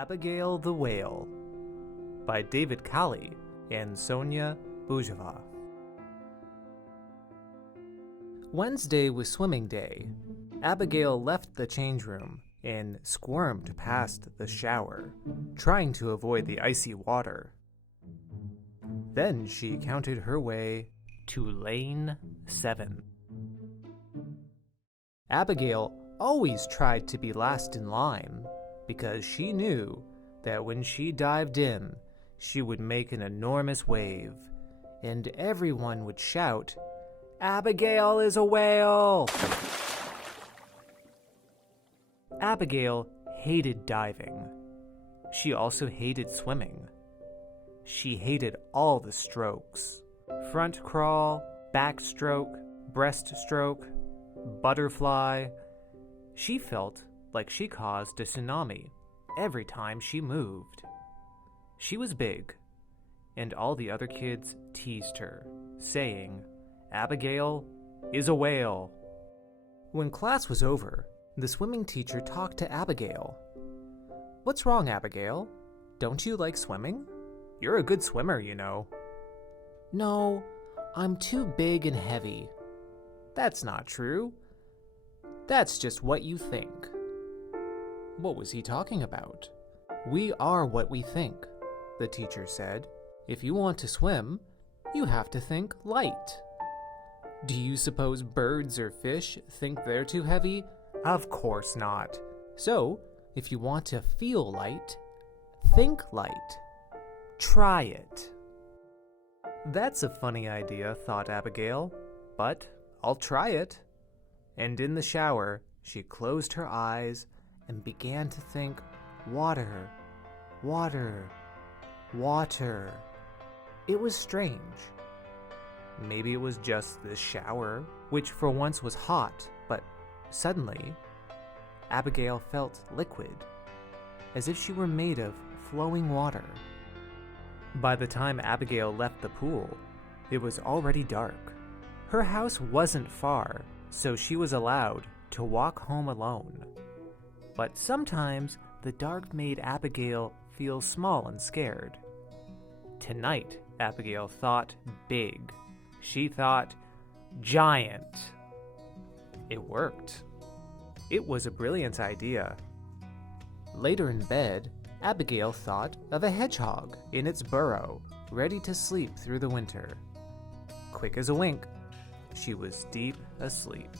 Abigail the Whale by Davide Cali and Sonia Bourgeois. Wednesday was swimming day. Abigail left the change room and squirmed past the shower, trying to avoid the icy water. Then she counted her way to lane 7. Abigail always tried to be last in line because she knew that when she dived in, she would make an enormous wave, and everyone would shout, "Abigail is a whale!" Abigail hated diving. She also hated swimming. She hated all the strokes: front crawl, backstroke, breaststroke, butterfly. She felt like she caused a tsunami every time she moved. She was big, and all the other kids teased her, saying, "Abigail is a whale." When class was over, the swimming teacher talked to Abigail. "What's wrong, Abigail? Don't you like swimming? You're a good swimmer, you know." "No, I'm too big and heavy." "That's not true. That's just what you think." What was he talking about? "We are what we think," the teacher said. "If you want to swim, you have to think light. Do you suppose birds or fish think they're too heavy? Of course not. So, if you want to feel light, think light. Try it." "That's a funny idea," thought Abigail, "but I'll try it." And in the shower, she closed her eyes and began to think, water, water, water. It was strange. Maybe it was just the shower, which for once was hot, but suddenly, Abigail felt liquid, as if she were made of flowing water. By the time Abigail left the pool, it was already dark. Her house wasn't far, so she was allowed to walk home alone. But sometimes the dark made Abigail feel small and scared. Tonight, Abigail thought big. She thought giant. It worked. It was a brilliant idea. Later in bed, Abigail thought of a hedgehog in its burrow, ready to sleep through the winter. Quick as a wink, she was deep asleep.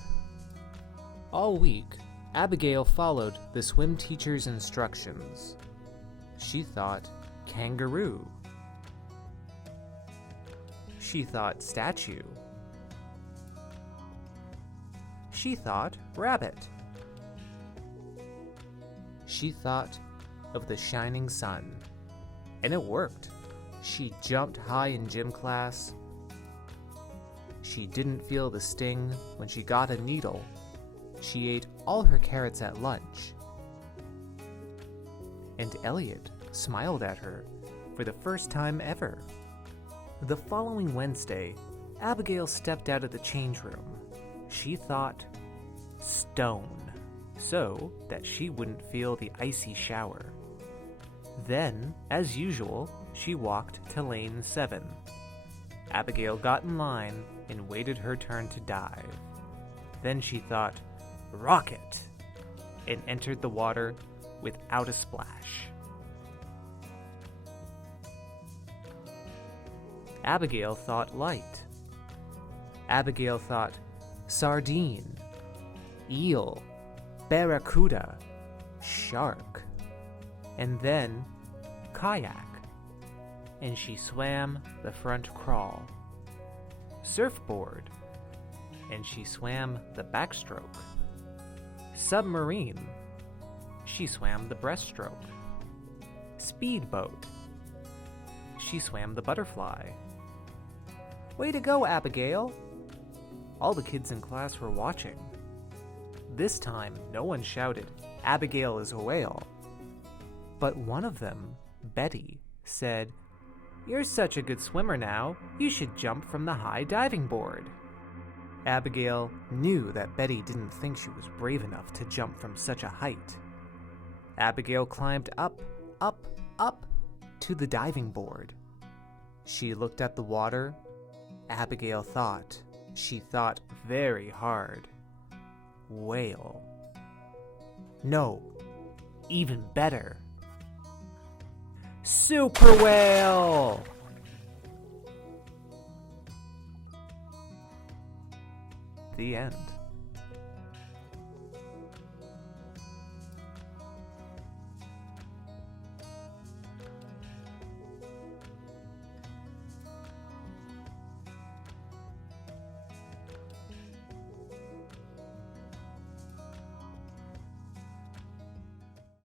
All week, Abigail followed the swim teacher's instructions. She thought kangaroo. She thought statue. She thought rabbit. She thought of the shining sun. And it worked. She jumped high in gym class. She didn't feel the sting when she got a needle. She ate all her carrots at lunch. And Elliot smiled at her for the first time ever. The following Wednesday, Abigail stepped out of the change room. She thought stone, so that she wouldn't feel the icy shower. Then, as usual, she walked to lane 7. Abigail got in line and waited her turn to dive. Then she thought, rocket, and entered the water without a splash. Abigail thought light. Abigail thought sardine, eel, barracuda, shark, and then kayak. And she swam the front crawl. Surfboard, and she swam the backstroke. Submarine, she swam the breaststroke. Speedboat, she swam the butterfly. Way to go, Abigail! All the kids in class were watching. This time, no one shouted, "Abigail is a whale." But one of them, Betty, said, "You're such a good swimmer now, you should jump from the high diving board." Abigail knew that Betty didn't think she was brave enough to jump from such a height. Abigail climbed up up, up to the diving board. She looked at the water. Abigail thought. She thought very hard. Whale. No, even better. Super whale! The end.